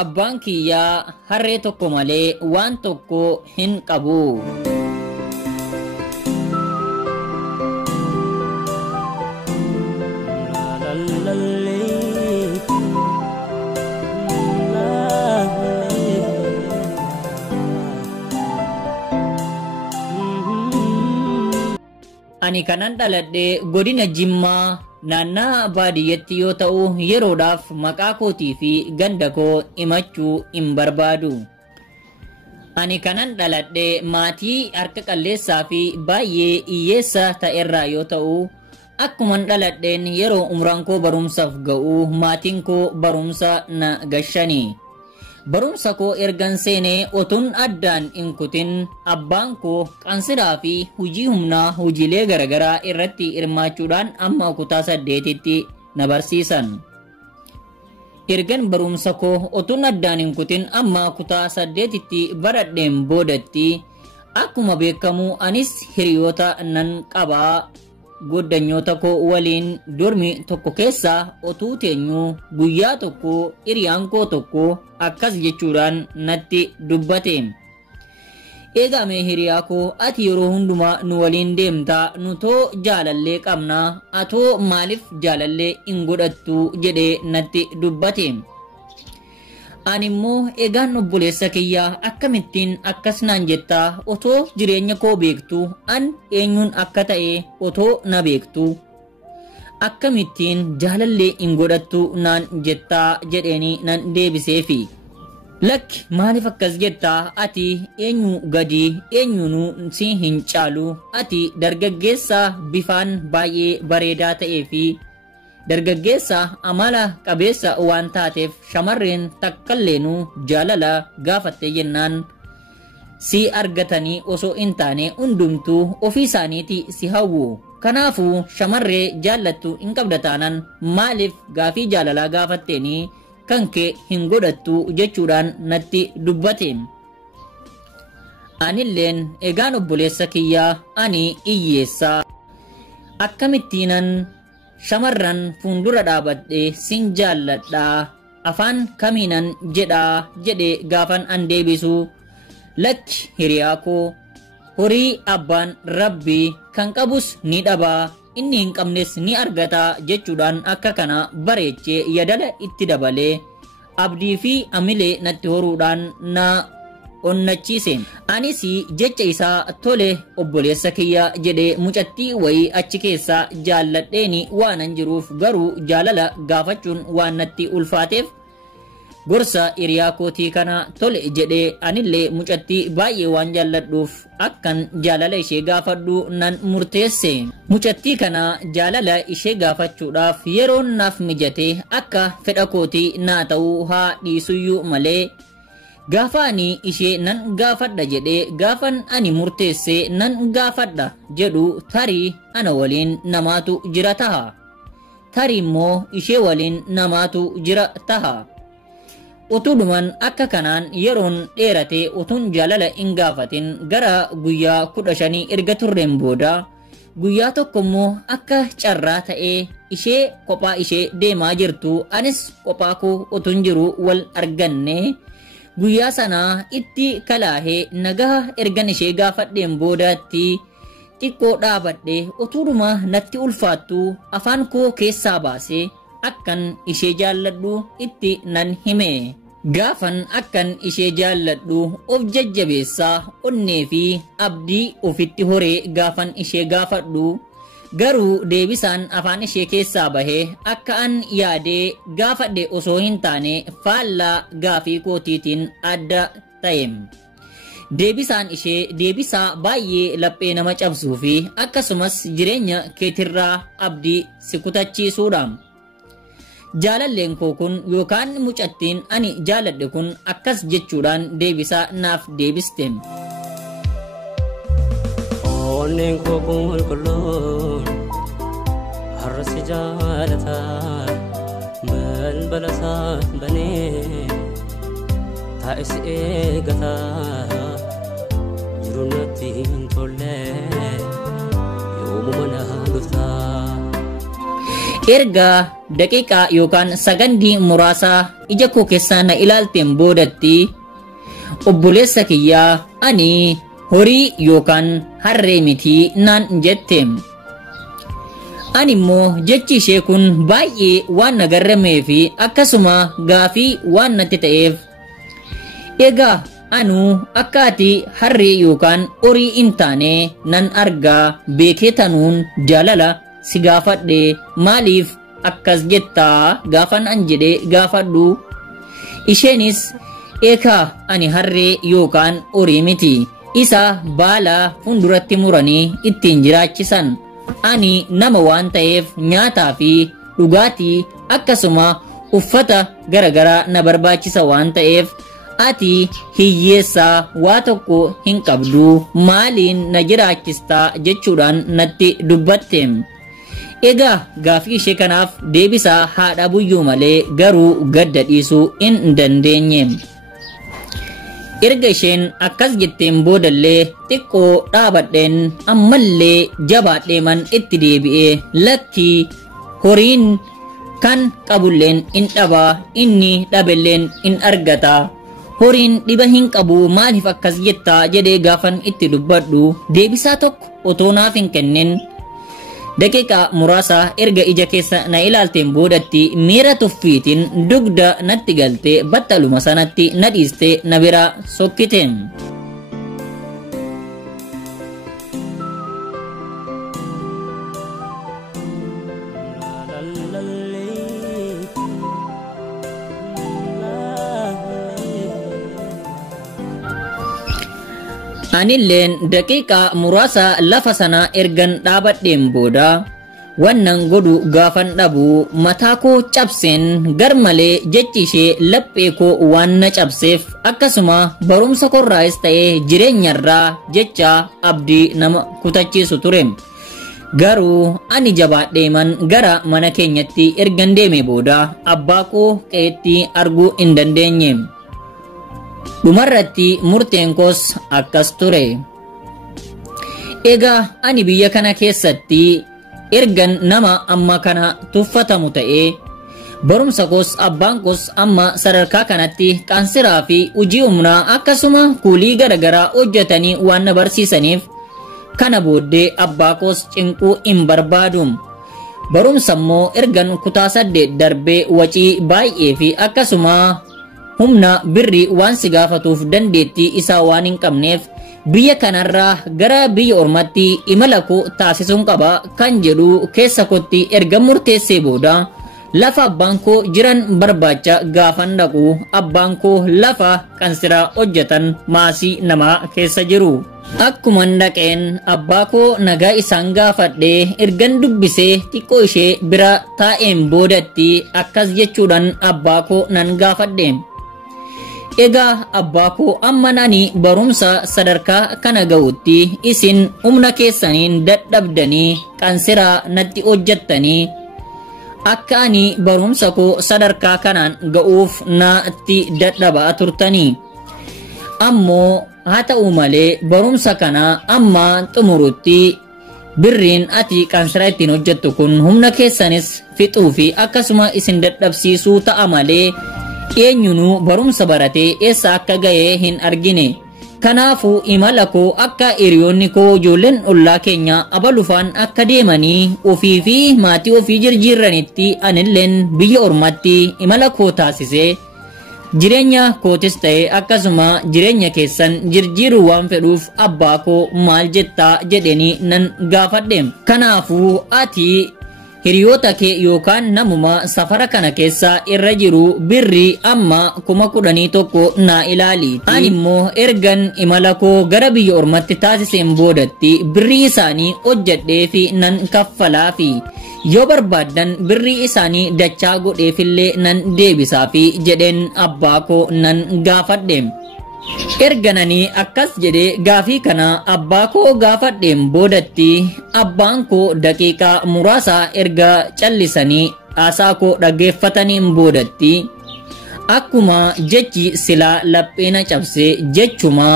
Abbaan kiyyaa harree tokko malee waan tokko hin qabu. Ani kanan dhaladhe godina Jimmaa naannaa baadiyyatti yoo ta'u yeroodhaaf maqaa kootii fi ganda koo himachuu hin barbaadu. Ani kanan dhaladhe maatii harka qalleessaa fi baay'ee hiyyeessa ta'erraa yoo ta'u akkuman dhaladheen yeroo umraan koo barumsaaf ga'u maatiin koo barumsa na gashanii. Barumsa koo ergan seenee otuun addaan hin kutin abbaan koo qansiraa fi hujii humnaa hojiilee garagaraa irratti hirmaachuudhaan amma kutaa 8tti na barsiisan. Ergan barumsa koo otuun addaan hin kutin amma kutaa 8tti baradheen boodatti akkuma beekamu anis hiriyoota nan qabaa. Goddanyoota koo waliin dormi tokko keessa otuu teenyuu guyyaa tokko hiriyaan koo tokko akkas jechuudhaan natti dubbate. Eegamee hiriyaa koo ati yeroo hundumaa nu waliin deemtaa nutoo jaalallee qabnaa atoo maaliif jaalallee hin godhattu jedhee natti dubbate. Ani immoo eegaan obboleessa kiyyaa akkamittiin akkas naan jettaa otoo jireenya koo beektu an eenyuun akka ta'e otoo na beektu akkamittiin jaalallee hin godhattu naan jettaa jedheeni nan deebiseefi. Lakki maaliif akkas jettaa ati eenyu gadi eenyuunuu si hin caalu ati dargaggeessa bifaan baay'ee bareedaa ta'ee fi dargaggeessa amala qabeessa waan taateef shamarreen takkalleenuu jaalala gaafatte jennaan si argatanii osoo hin taane hundumtuu ofii isaaniiti si hawwu. Kanaafuu shamarree jaallattu hin qabda taanaan maaliif gaafii jaalalaa gaafatteenii kan kee hin godhattu jechuudhaan natti dubbate. Anilleen egaan obboleessa kiyyaa ani hiyyeessa akkamittiinan shamarran fuundura dhaabadhe sin jaalladhaa afaan kamiinan jedhaa jedhe gaafan an deebisu lakki hiriyaa koo horii abbaan rabbii kan qabus ni dhabaa inni hin qabnes ni argataa jechuudhaan akka kana bareechee yadala itti dabalee abdii fi amilee natti horuudhaan na onnachiise. Anis jecha isaa tole obboleessa kiyya jedhee mucattii wayii achi keessaa jaalladheeni waanan jiruuf garuu jaalala gaafachuun waan natti ulfaateef gorsa hiriyaa kootii kana tole jedhee anillee mucattii baay'ee waan jaalladhuuf akkan jaalala ishee gaafadhu nan murteesse. Mucattii kana jaalala ishee gaafachuudhaaf yeroon naaf mijate akka fedha kootii naa ta'uu haa dhiisuyyuu malee gaafa ani ishee nan gaafadha jedhee gaafan ani murteesse nan gaafadha jedhu tarii ana waliin namaatu jira taha. Tarii immoo ishee waliin namaatu jira taha. Utuudhuman akka kanaan yeroon dheerate utuun jaalala hin gaafatin gara guyyaa 15 erga turreen booda guyyaa tokko immoo akka carraa ta'ee ishee kophaa ishee deemaa jirtu anis kophaa koo utuun jiru wal arganne. Guyyaa sanaa itti kalaahee nagaa ergan ishee gaafadheen boodaatti xiqqoo dhaabadhe utuudhuma natti ulfaattu afaan koo keessaa baasee akkan ishee jaalladhu itti nan hime. Gaafan akkan ishee jaalladhu of jajjabeessaa onnee fi abdii ofitti horee gaafan ishee gaafadhu garuu deebisaan afaan ishee keessaa bahee akka an yaadee gaafadhe osoo hin taane faallaa gaafii kootiitiin adda ta'e. Deebisaan ishee deebisaa baay'ee laphee nama cabsuu fi akkasumas jireenya keetirraa abdii si kutachiisuudha. Jaalalleen koo kun yookaan mucattiin ani jaaladhe kun akkas jechuudhaan deebisaa naaf deebiste. Onneen koo qulqulluun har'asi jaalataa balbala isaa banee taa'is eegataa jiru natti hin tolle yoomuma na dhuftaa. Erga daqiiqaa yookaan sagandii muraasa ija koo keessaa na ilaalteen boodatti obboleessa kiyyaa ani horii yookaan harree miti naan jette. Ani immoo jechi ishee kun baay'ee waan na garramee fi akkasuma gaafii waan natti ta'eef, egaa anu akka ati harree yookaan horii hin taane nan argaa beekee tanuun jaalala si gaafadhe maaliif akkas jettaa gaafan an jedhe gaafadhu. Isheenis eekaa ani harree yookaan horii miti isa baala funduratti muranii ittiin jiraachisan. Ani nama waan ta'eef nyaataa fi dhugaatii akkasuma uffata garagaraa na barbaachisa waan ta'eef ati hiyyeessaa waa tokko hin qabdu maaliin na jiraachistaa jechuudhaan natti dubbatte. Egaa gaafii ishee kanaaf deebisaa haadha buyyuu malee garuu gadda dhiisuu hin dandeenye. Erga isheen akkas jetteen boodallee xiqqoo dhaabadheen ammallee jabaadheeman itti deebi'ee lakki horiin kan qabulleen in dhabaa inni dhabelleen in argata. Horiin dhiba hin qabu maaliif akkas jettaa jedhee gaafan itti dubbadhu deebisaa tokko otoo naaf hin kennin. Daqiiqaa muraasa erga ija keessa na ilaalteen boodatti miira tuffiitiin dugda natti galtee battaluma sanatti na dhiiste na bira sokkite. Anilleen daqiiqaa muraasa lafa sana ergan dhaabadheen booda wannan godhu gaafan dhabu mataa koo cabseen gar malee jechi ishee laphee koo waan na cabseef akkasuma barumsa korraayis ta'ee jireenyarraa jecha abdii nama kutachiisu ture. Garuu ani jabaadheeman gara mana keenyatti ergan deeme booda abbaa koo qeetti arguu hin dandeenye. Dhumarratti murteen koos akkas ture. Egaa ani biyya kana keessatti ergan nama amma kana tuffatamu ta'ee barumsa koos abbaan koos amma sadarkaa kanatti qaansiraa fi hojii humnaa akkasuma kuulii garagaraa hojjetanii waan na barsiisaniif kana booddee abbaa koos cinquu hin barbaadu. Barumsa immoo ergan kutaa 8 darbee wacii baay'ee fi akkasuma humna birrii waan si gaafatuuf dandeettii isaa waan hin qabneef biyya kanarraa gara biyya ormatti imala koo taasisuun qaba kan jedhu keessa kootti erga murteessee booda lafa abbaan koo jiran barbaacha gaafan dhaqu abbaan koo lafa qaansiraa hojjetan maasii namaa keessa jiru. Akkuman dhaqeen abbaa koo nagaa isaan gaafadhee ergan dubbisee xiqqoo ishee bira taa'een boodatti akkas jechuudhaan abbaa koo nan gaafadhe. Egaa abbaa koo amma ani barumsa sadarkaa kana ga'utti isin humna keessaniin dadhabdanii qaansiraa natti hojjettanii akka ani barumsa koo sadarkaa kanaan ga'uuf natti dadhabaa turtanii. Ammoo haa ta'u malee barumsa kana amma xumurutti birriin ati qaansiraa ittiin hojjettu kun humna keessanis fixuu fi akkasuma isin dadhabsiisuu ta'a malee eenyunuu barumsa baratee eessa akka ga'ee hin argine. Kanaafuu imala koo akka hiriyoonni koo ijoolleen ollaa keenya abalufaan akka deemanii ofii fi maatii ofii jirjiirranitti anilleen biyya ormatti imala koo taasisee jireenya kootis ta'e akkasuma jireenya keessan jirjiiruu waan fedhuuf abbaa koo maal jettaa jedhanii nan gaafadhe. Kanaafuu ati hiriyoota kee yookaan namuma safara kana keessa irra jiru birrii amma 11,000 naa ilaali. Ani immoo ergan imala koo gara biyya ormatti taasiseen boodatti birrii isaanii hojjedhee fi nan kaffalaa fi yoo barbaadan birrii isaanii dachaa godheefillee nan deebisaa fi jedheen abbaa koo nan gaafadhe. Ergananii akkas jedhee gaafii kana abbaa koo gaafadheen boodatti abbaan koo daqiiqaa muraasa erga callisanii haasaa koo dhaggeeffataniin boodatti Akkuma jechi sila lapheena cabse jechuma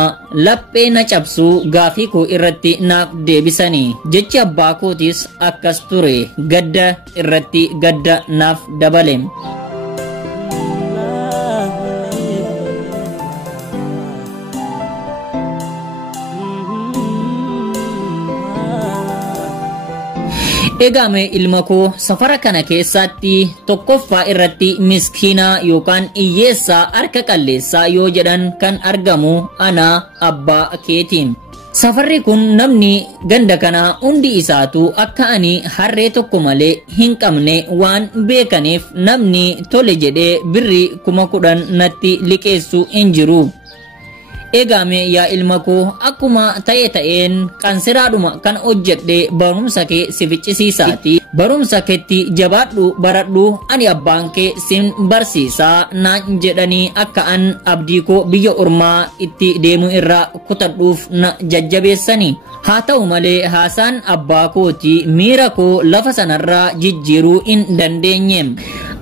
lapheena cabsu gaafii koo irratti naaf deebisanii jechi abbaa kootis akkas ture gadda irratti gadda naaf dabale. Eegame ilma koo safara kana keessatti tokkoffaa irratti miskiina yookaan hiyyeessa harka qalleessaa yoo jedhan kan argamu ana abbaa keetiin. Safarri kun namni ganda kana hundi isaatu akka ani harree tokko malee hin qabne waan beekaniif namni tole jedhee birrii 10,000 natti liqeessu hin jiru. Eegame yaa ilma koo akkuma ta'een qansiraadhuma kan hojjedhe barumsa kee si ficcisiisaati. Barumsa keetti jabaadhu baradhu ani abbaan kee sin barsiisaa naan jedhanii akka an abdii koo biyya ormaa itti deemu irraa kutadhuuf na jajjabeessani. Haa ta'u malee haasaan abbaa kooti miira koo lafa sanarraa jijjiiruu hin dandeenye.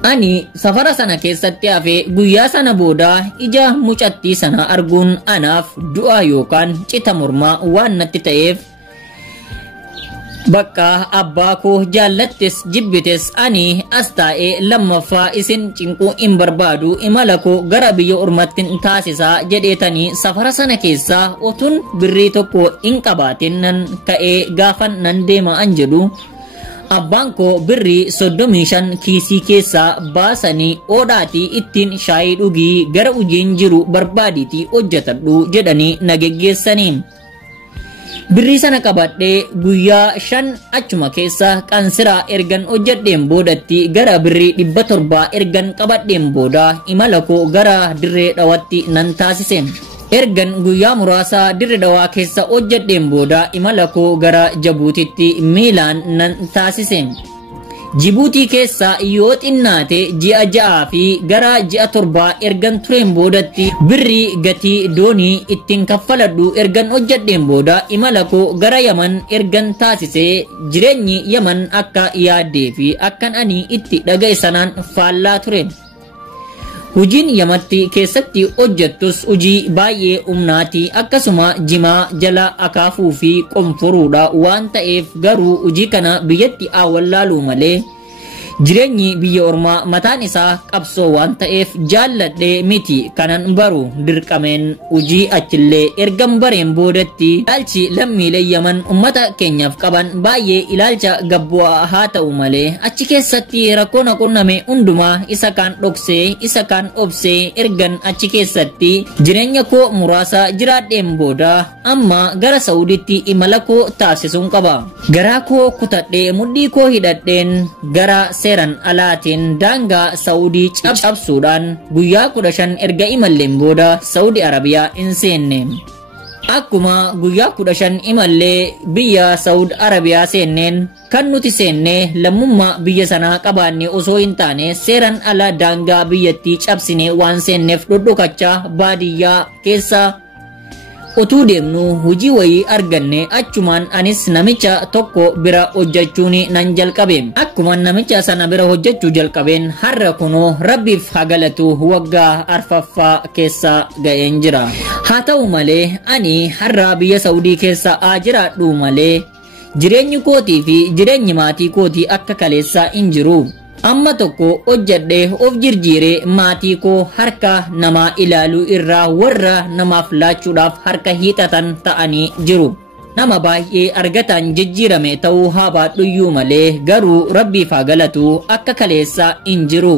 Ani safara sana keessatti hafe guyyaa sana booda ija mucattii sana arguun anaaf du'a yookaan cita mormaa waan natti ta'eef bakka abbaa koo jaallattes jibbites ani as taa'ee lammaffaa isin cinquu hin barbaadu imala koo gara biyya ormaatti taasisaa jedheetanii safara sana keessaa otun birrii tokko hin qabaatin nan ka'ee gaafan nan deema an jedhu. Abbaan koo birrii 35 kiisii keessaa baasanii oodhaatii ittiin shaayii dhugii gara hojiin jiru barbaadiitii hojjetadhu jedhanii na geggeessanii. Birrii sana qabadhee guyyaa 5 achuma keessa qansiraa ergan hojjedheen boodatti gara birrii 700 ergan qabadheen booda imala koo gara dirree dhawatti nan taasise. Ergan guyyaa muraasa dirree dhawaa keessa hojjedheen booda imala koo gara Jibuutiitti miilaan nan taasise. Jibuutii keessa yoo xinnaate ji'a 6 fi gara ji'a 7 ergan tureen boodatti birrii gatii doonii ittiin kaffaladhu ergan hojjedheen booda imala koo gara Yaman ergan taasise. Jireenyi Yaman akka yaaddee fi akkan ani itti dhaga'e sanaan faallaa ture. Hojiin Yamatti keessatti hojjettus hojii baay'ee humnaati akkasuma jimaa jala akaafuu fi qonforuudha waan ta'eef garuu hojii kana biyyatti awwallaaluu malee jireenyi biyya ormaa mataan isaa qabsoo waan ta'eef jaalladhee miti kanan baru dirqameen hojii achillee ergan bareen boodatti ilaalchi lammiilee Yaman ummata keenyaaf qaban baay'ee ilaalcha gabbu'aa haa ta'u malee achi keessatti rakkoon qunname hundumaa isa kaan dhoksee isa kaan obsee ergan achi keessatti jireenya koo muraasa jiraadheen booda amma gara Saudiitti imala koo taasisuun qaba. Garaa koo kutadhee mudhii koo hidhadheen gara seeran alaatiin daangaa Saudii cabsuudhaan guyyaa 15 erga imalleen booda Saudi Arabiyaa hin seenne. Akkuma guyyaa 15 imallee biyya Saudi Arabiyaa seenneen kan nuti seenne lammummaa biyya sanaa qabaanne osoo hin taane seeran ala daangaa biyyattii cabsine waan seenneef dhodhokachaa baadiyyaa keessa utuu deemnu hojii wayii arganne achumaan anis namicha tokko bira hojjechuun nan jalqabe. Akkuma namicha sana bira hojjechuu jalqabeen har'a kunoo rabbiif haa galatu waggaa arfaffaa keessa ga'een jira. Haa ta'u malee ani har'a biyya Saudii keessa jiraadhu malee jireenyi kootii fi jireenyi maatii kootii akka kaleessaa hin jiru. Amma tokko hojjedhee of jirjiiree maatii koo harka namaa ilaaluu irraa warra namaaf laachuudhaaf harka hiixatan ta'anii jiru. Nama baay'ee argatan jijjiirame ta'uu haa baadhuyyuu malee garuu rabbiif haa galatu akka kaleessaa hin jiru.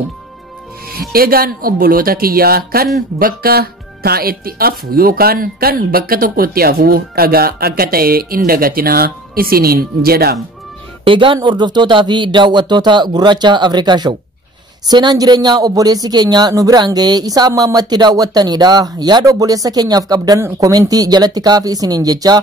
Egaan obboloota kiyyaa kan bakka taa'etti hafu yookaan kan bakka tokkotti hafu dhagaa akka ta'e hin dagatinaa isiniin jedha. Egaan hordoftootaa fi daawwattoota Gurraacha Afrikaa Show. Seenaan jireenyaa obboleessi keenya nu biraan ga'ee isa amma ammatti daawwattanidha. Yaada obboleessa keenyaaf qabdan komentii jalatti kaa'aa isiniin jecha.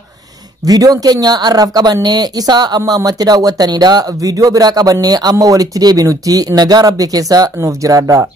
Viidiyoon keenya har'aaf qabannee isa amma ammatti daawwattanidha. Viidiyoo biraa qabannee amma walitti deebinutti nagaa Rabbi keessa nuuf jiraadha.